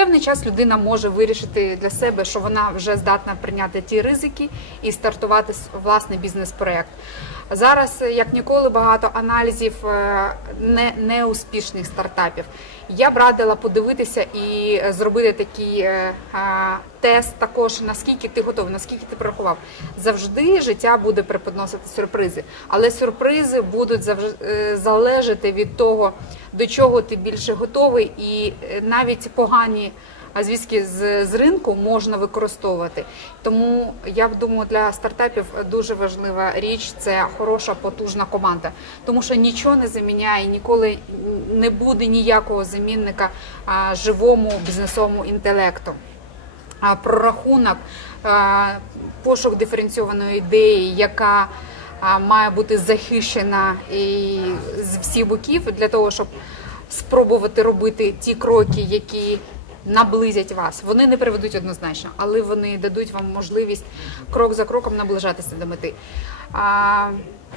певний час людина може вирішити для себе, що вона вже здатна прийняти ті ризики і стартувати власний бізнес-проект. Зараз, е, як ніколи, багато аналізів е, не, неуспішних стартапів. Я б радила подивитися і е, зробити такий е, тест також, наскільки ти готовий, наскільки ти прорахував. Завжди життя буде преподносити сюрпризи, але сюрпризи будуть завж- е, залежати від того, до чого ти більше готовий, і е, навіть погані а з, з ринку можна використовувати. Тому я б думаю, для стартапів дуже важлива річ це хороша потужна команда, тому що нічого не заміняє, ніколи не буде ніякого замінника а, живому бізнесовому інтелекту. А, прорахунок, а, пошук диференційованої ідеї, яка має бути захищена і з всіх боків для того, щоб спробувати робити ті кроки, які наблизять вас. Вони не приведуть однозначно, але вони дадуть вам можливість крок за кроком наближатися до мети. А,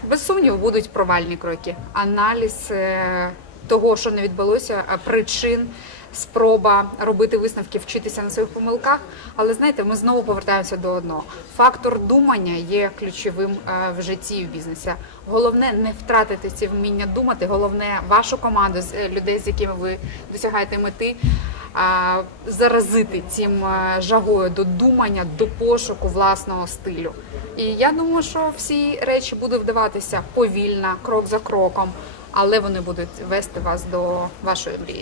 без сумніву будуть провальні кроки. Аналіз е, того, що не відбулося, причин, спроба робити висновки, вчитися на своїх помилках. Але знаєте, ми знову повертаємося до одного. Фактор думання є ключовим е, в житті і в бізнесі. Головне не втратити ці вміння думати. Головне вашу команду з е, людей, з якими ви досягаєте мети. Заразити цим е, жагою до думання, до пошуку власного стилю. І я думаю, що всі речі будуть вдаватися повільно, крок за кроком, але вони будуть вести вас до вашої мрії.